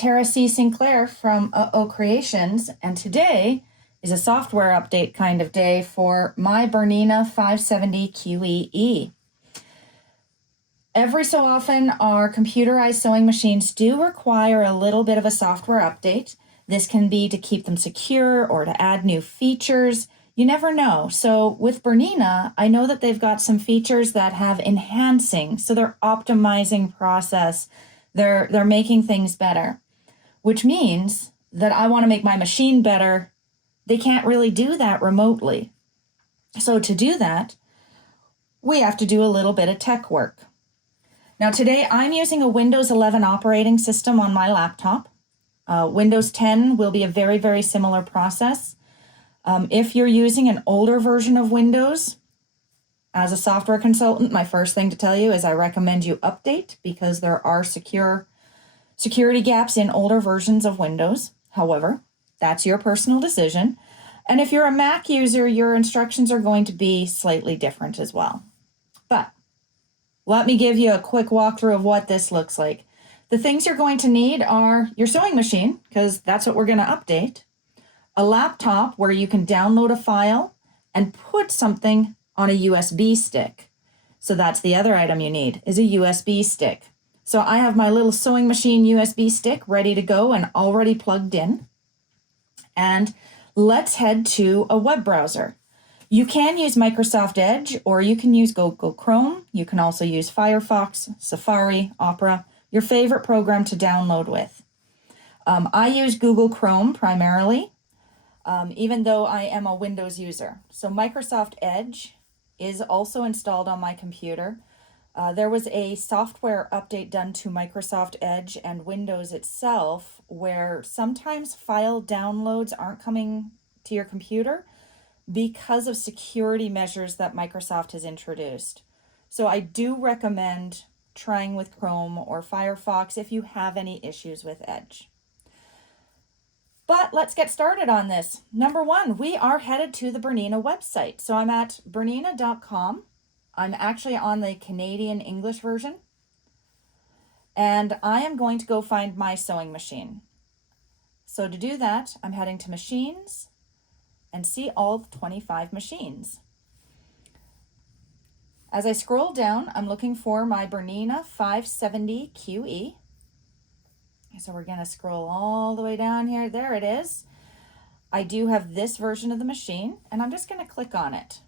Tara C. Sinclair from UhOh Creations, and today is a software update kind of day for my BERNINA 570 QEE. Every so often, our computerized sewing machines do require a little bit of a software update. This can be to keep them secure or to add new features. You never know. So with BERNINA, I know that they've got some features that have enhancing, so they're optimizing process. They're making things better, which means that I want to make my machine better. They can't really do that remotely. So to do that, we have to do a little bit of tech work. Now today I'm using a Windows 11 operating system on my laptop. Windows 10 will be a very, very similar process. If you're using an older version of Windows, as a software consultant, my first thing to tell you is I recommend you update because there are security gaps in older versions of Windows. However, that's your personal decision. And if you're a Mac user, your instructions are going to be slightly different as well. But let me give you a quick walkthrough of what this looks like. The things you're going to need are your sewing machine, because that's what we're going to update, a laptop where you can download a file and put something on a USB stick. So that's the other item you need, is a USB stick. So I have my little sewing machine USB stick ready to go and already plugged in. And let's head to a web browser. You can use Microsoft Edge or you can use Google Chrome. You can also use Firefox, Safari, Opera, your favorite program to download with. I use Google Chrome primarily, even though I am a Windows user. So Microsoft Edge is also installed on my computer. There was a software update done to Microsoft Edge and Windows itself where sometimes file downloads aren't coming to your computer because of security measures that Microsoft has introduced. So I do recommend trying with Chrome or Firefox if you have any issues with Edge. But let's get started on this. Number one, we are headed to the BERNINA website. So I'm at bernina.com. I'm actually on the Canadian English version. And I am going to go find my sewing machine. So to do that, I'm heading to Machines and see all 25 machines. As I scroll down, I'm looking for my BERNINA 570 QE. So we're going to scroll all the way down here. There it is. I do have this version of the machine, and I'm just going to click on it.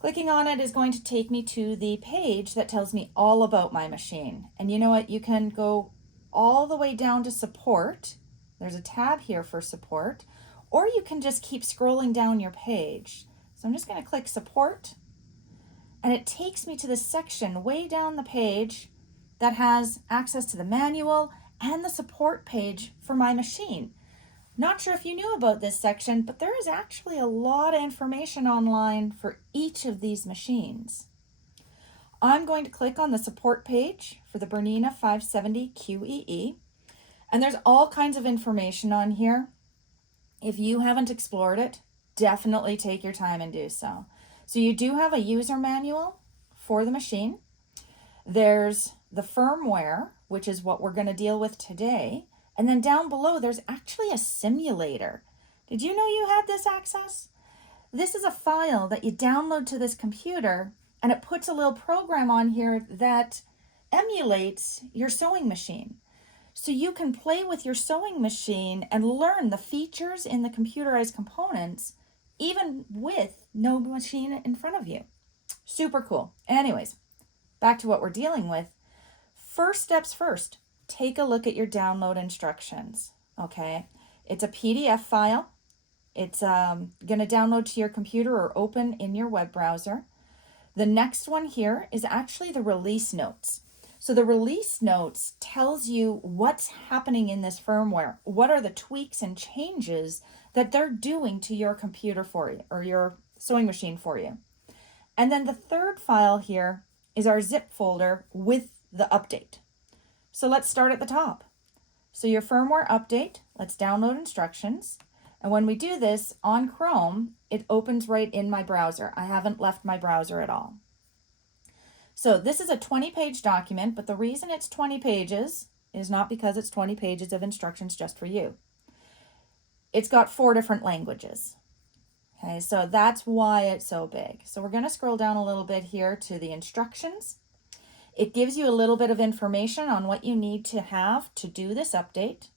Clicking on it is going to take me to the page that tells me all about my machine. And you know what? You can go all the way down to support. There's a tab here for support, or you can just keep scrolling down your page. So I'm just going to click support, and it takes me to the section way down the page that has access to the manual and the support page for my machine. Not sure if you knew about this section, but there is actually a lot of information online for each of these machines. I'm going to click on the support page for the BERNINA 570 QEE, and there's all kinds of information on here. If you haven't explored it, definitely take your time and do so. So you do have a user manual for the machine. There's the firmware, which is what we're going to deal with today. And then down below, there's actually a simulator. Did you know you had this access? This is a file that you download to this computer, and it puts a little program on here that emulates your sewing machine. So you can play with your sewing machine and learn the features in the computerized components, even with no machine in front of you. Super cool. Anyways, back to what we're dealing with. First steps first, take a look at your download instructions, okay? It's a PDF file. It's going to download to your computer or open in your web browser. The next one here is actually the release notes. So the release notes tells you what's happening in this firmware. What are the tweaks and changes that they're doing to your computer for you or your sewing machine for you. And then the third file here is our zip folder with the update. So let's start at the top. So your firmware update, let's download instructions. And when we do this on Chrome, it opens right in my browser. I haven't left my browser at all. So this is a 20-page document, but the reason it's 20 pages is not because it's 20 pages of instructions just for you. It's got 4 different languages. Okay, so that's why it's so big. So we're going to scroll down a little bit here to the instructions. It gives you a little bit of information on what you need to have to do this update.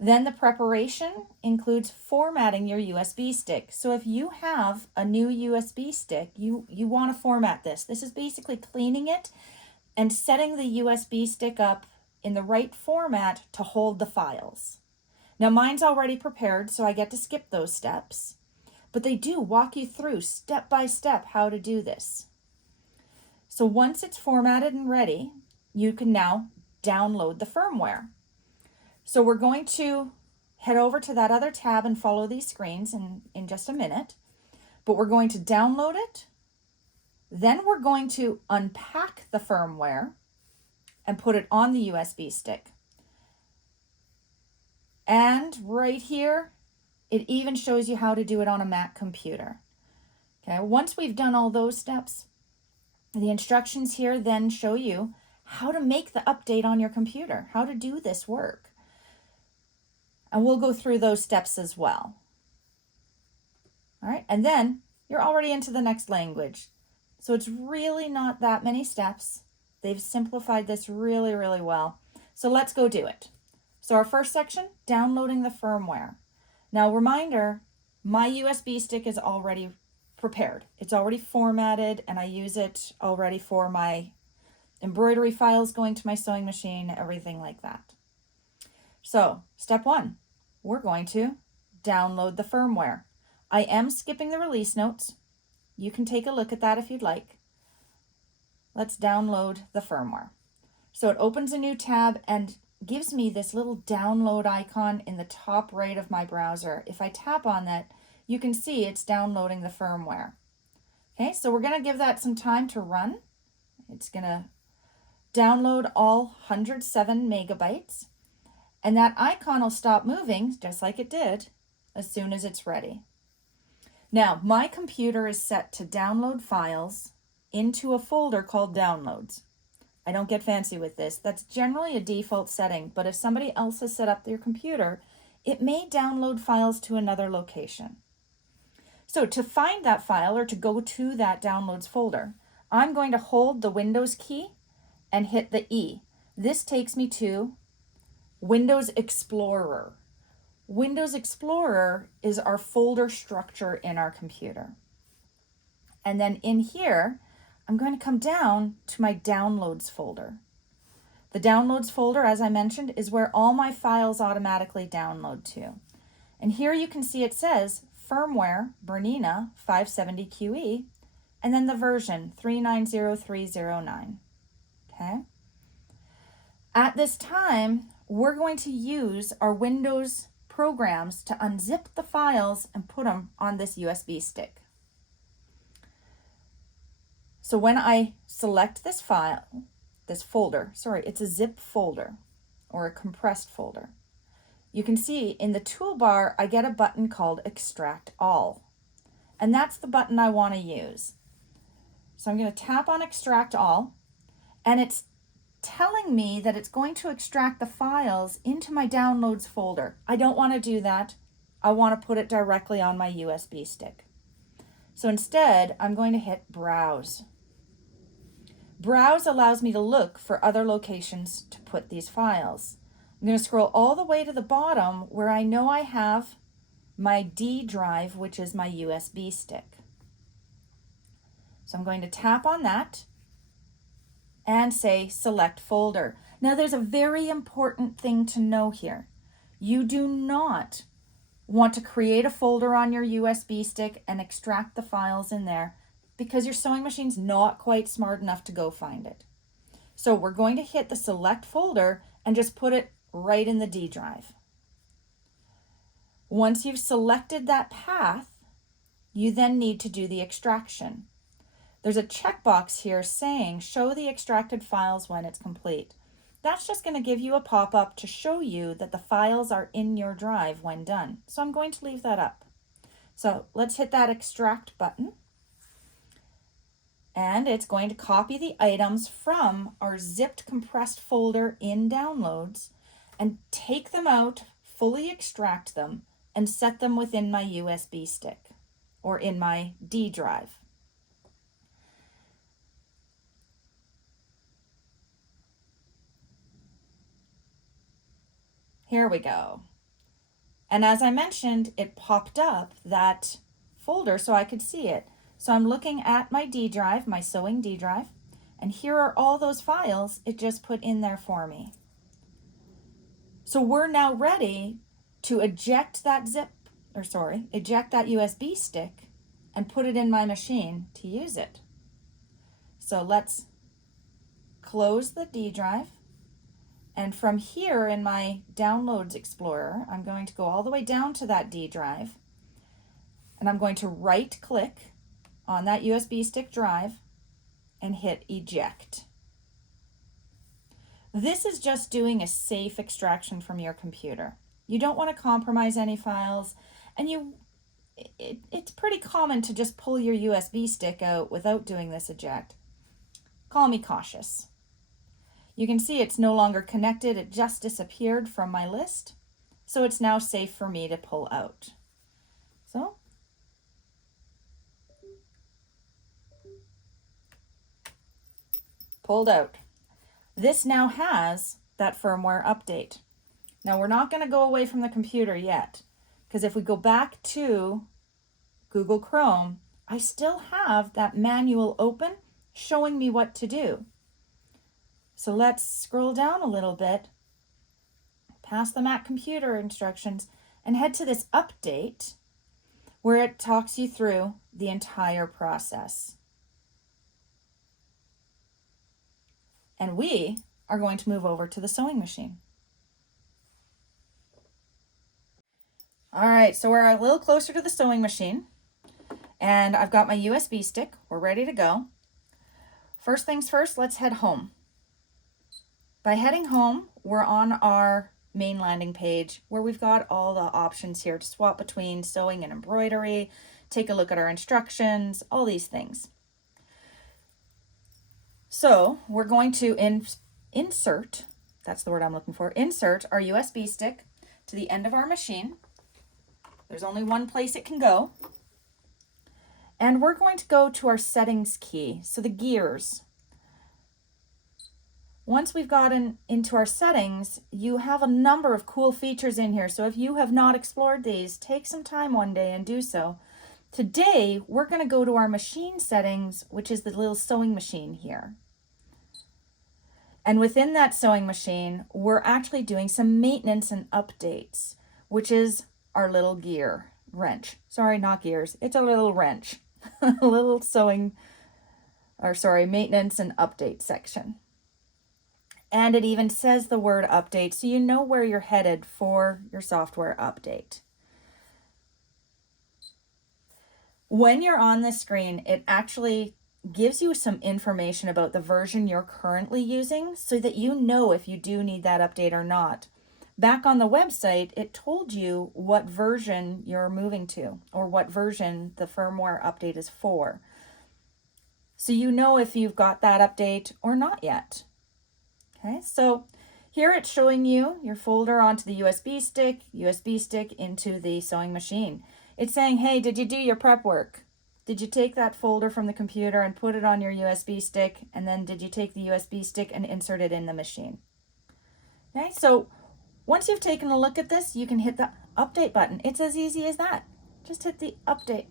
Then the preparation includes formatting your USB stick. So if you have a new USB stick, you want to format this. This is basically cleaning it and setting the USB stick up in the right format to hold the files. Now mine's already prepared, so I get to skip those steps, but they do walk you through step by step how to do this. So once it's formatted and ready, you can now download the firmware. So we're going to head over to that other tab and follow these screens in just a minute, but we're going to download it. Then we're going to unpack the firmware and put it on the USB stick. And right here, it even shows you how to do it on a Mac computer. Okay, once we've done all those steps, the instructions here then show you how to make the update on your computer, how to do this work. And we'll go through those steps as well. All right, and then you're already into the next language. So it's really not that many steps. They've simplified this really, really well. So let's go do it. So our first section, downloading the firmware. Now reminder, my USB stick is already prepared. It's already formatted and I use it already for my embroidery files going to my sewing machine, everything like that. So step 1, we're going to download the firmware. I am skipping the release notes. You can take a look at that if you'd like. Let's download the firmware. So it opens a new tab and gives me this little download icon in the top right of my browser. If I tap on that, you can see it's downloading the firmware. Okay, so we're going to give that some time to run. It's going to download all 107 megabytes, and that icon will stop moving just like it did as soon as it's ready. Now, my computer is set to download files into a folder called Downloads. I don't get fancy with this. That's generally a default setting, but if somebody else has set up their computer, it may download files to another location. So to find that file or to go to that downloads folder, I'm going to hold the Windows key and hit the E. This takes me to Windows Explorer. Windows Explorer is our folder structure in our computer. And then in here, I'm going to come down to my Downloads folder. The Downloads folder, as I mentioned, is where all my files automatically download to. And here you can see it says Firmware BERNINA 570QE, and then the version 390309. Okay. At this time, we're going to use our Windows programs to unzip the files and put them on this USB stick. So when I select this file, this folder, sorry, it's a zip folder or a compressed folder. You can see in the toolbar, I get a button called Extract All. And that's the button I want to use. So I'm going to tap on Extract All, and it's telling me that it's going to extract the files into my Downloads folder. I don't want to do that. I want to put it directly on my USB stick. So instead, I'm going to hit Browse. Browse allows me to look for other locations to put these files. I'm going to scroll all the way to the bottom where I know I have my D drive, which is my USB stick. So I'm going to tap on that and say Select Folder. Now there's a very important thing to know here. You do not want to create a folder on your USB stick and extract the files in there because your sewing machine's not quite smart enough to go find it. So we're going to hit the Select Folder and just put it right in the D drive. Once you've selected that path, you then need to do the extraction. There's a checkbox here saying show the extracted files when it's complete. That's just going to give you a pop-up to show you that the files are in your drive when done. So I'm going to leave that up. So let's hit that extract button. and it's going to copy the items from our zipped compressed folder in downloads and take them out, fully extract them, and set them within my USB stick or in my D drive. Here we go. And as I mentioned, it popped up that folder so I could see it. So I'm looking at my D drive, my sewing D drive, and here are all those files it just put in there for me. So we're now ready to eject that eject that USB stick and put it in my machine to use it. So let's close the D drive. And from here in my Downloads Explorer, I'm going to go all the way down to that D drive, and I'm going to right-click on that USB stick drive and hit Eject. This is just doing a safe extraction from your computer. You don't want to compromise any files, and it's pretty common to just pull your USB stick out without doing this eject. Call me cautious. You can see it's no longer connected, it just disappeared from my list, so it's now safe for me to pull out. So, pulled out. This now has that firmware update. Now we're not going to go away from the computer yet, because if we go back to Google Chrome, I still have that manual open showing me what to do. So let's scroll down a little bit, past the Mac computer instructions, and head to this update where it talks you through the entire process. And we are going to move over to the sewing machine. All right, so we're a little closer to the sewing machine, and I've got my USB stick. We're ready to go. First things first, let's head home. By heading home, we're on our main landing page where we've got all the options here to swap between sewing and embroidery, take a look at our instructions, all these things. So we're going to insert, that's the word I'm looking for, insert our USB stick to the end of our machine. There's only one place it can go. And we're going to go to our settings key, so the gears. Once we've gotten into our settings, you have a number of cool features in here. So if you have not explored these, take some time one day and do so. Today, we're going to go to our machine settings, which is the little sewing machine here. And within that sewing machine, we're actually doing some maintenance and updates, which is our little gear wrench. Sorry, not gears. It's a little wrench. A little maintenance and update section. And it even says the word update, so you know where you're headed for your software update. When you're on the screen, it actually gives you some information about the version you're currently using so that you know if you do need that update or not. Back on the website, it told you what version you're moving to or what version the firmware update is for. So you know if you've got that update or not yet. Okay, so here it's showing you your folder onto the USB stick into the sewing machine. It's saying, hey, did you do your prep work? Did you take that folder from the computer and put it on your USB stick? And then did you take the USB stick and insert it in the machine? Okay, so once you've taken a look at this, you can hit the update button. It's as easy as that. Just hit the update.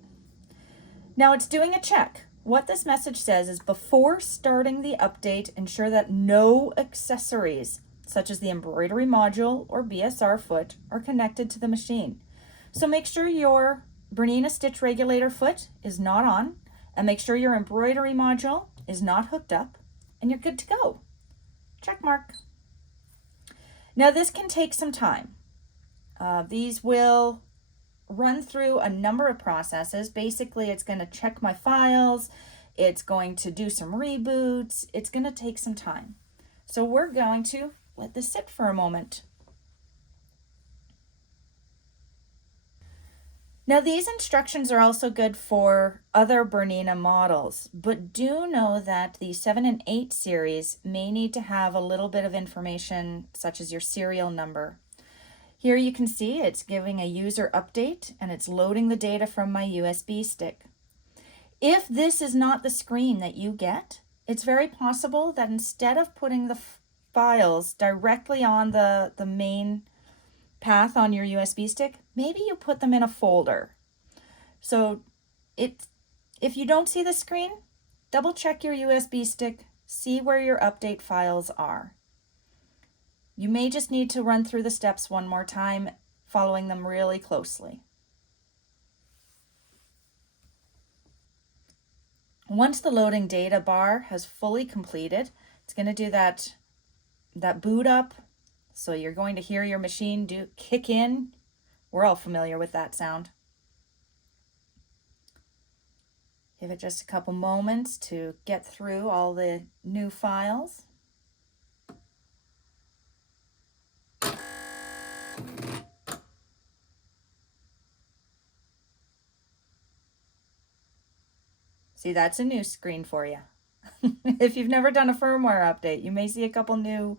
Now it's doing a check. What this message says is before starting the update, ensure that no accessories, such as the embroidery module or BSR foot, are connected to the machine. So make sure your Bernina stitch regulator foot is not on, and make sure your embroidery module is not hooked up, and you're good to go. Check mark. Now this can take some time. These will run through a number of processes. Basically, it's going to check my files. It's going to do some reboots. It's going to take some time. So we're going to let this sit for a moment. Now, these instructions are also good for other Bernina models, but do know that the 7 and 8 series may need to have a little bit of information, such as your serial number. Here you can see it's giving a user update and it's loading the data from my USB stick. If this is not the screen that you get, it's very possible that instead of putting the files directly on the main path on your USB stick, maybe you put them in a folder. So if you don't see the screen, double check your USB stick, see where your update files are. You may just need to run through the steps one more time, following them really closely. Once the loading data bar has fully completed, it's going to do that boot up. So you're going to hear your machine kick in. We're all familiar with that sound. Give it just a couple moments to get through all the new files. See, that's a new screen for you. If you've never done a firmware update, you may see a couple new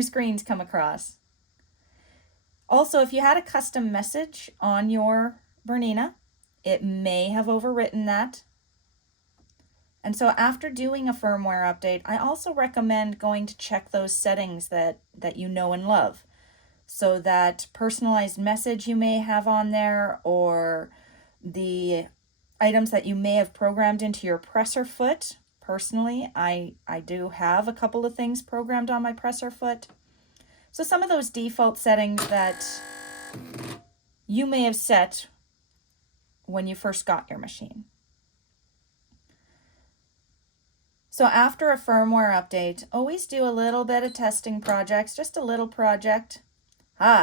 screens come across. Also, if you had a custom message on your Bernina, it may have overwritten that. And so after doing a firmware update, I also recommend going to check those settings that you know and love. So that personalized message you may have on there, or the items that you may have programmed into your presser foot. Personally, I do have a couple of things programmed on my presser foot. So some of those default settings that you may have set when you first got your machine. So after a firmware update, always do a little bit of testing projects, just a little project.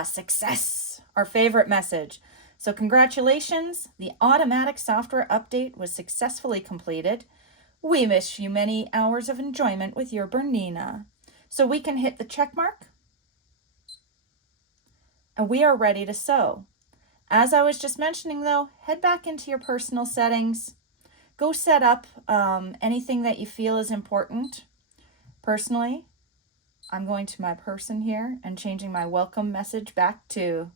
Success, our favorite message. So congratulations, the automatic software update was successfully completed. We wish you many hours of enjoyment with your Bernina. So we can hit the check mark. And we are ready to sew. As I was just mentioning though, head back into your personal settings. Go set up anything that you feel is important. Personally, I'm going to my person here and changing my welcome message back to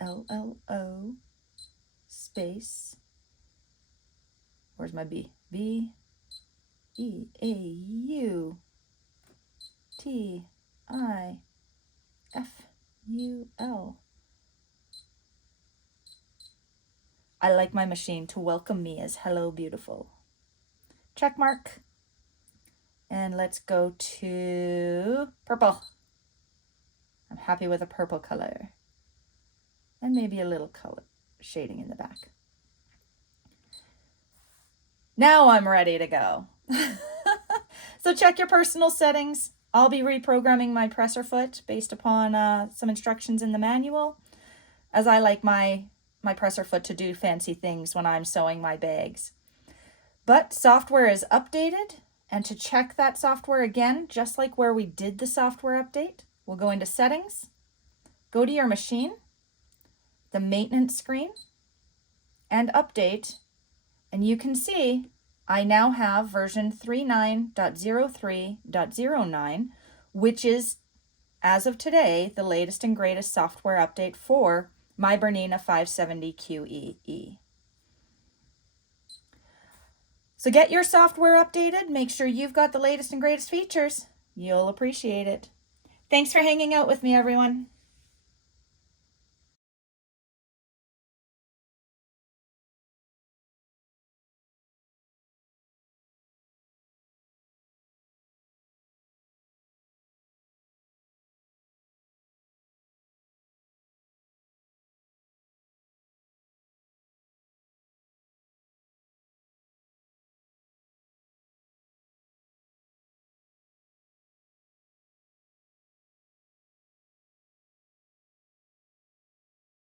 HELLO space, where's my B? BEAUTIFUL. I like my machine to welcome me as hello beautiful. Check mark. And let's go to purple. I'm happy with a purple color. And maybe a little color shading in the back. Now I'm ready to go. So check your personal settings. I'll be reprogramming my presser foot based upon some instructions in the manual, as I like my presser foot to do fancy things when I'm sewing my bags. But software is updated, and to check that software again, just like where we did the software update, we'll go into settings, go to your machine, the maintenance screen, and update, and you can see I now have version 39.03.09, which is, as of today, the latest and greatest software update for my Bernina 570 QEE. So get your software updated. Make sure you've got the latest and greatest features. You'll appreciate it. Thanks for hanging out with me, everyone.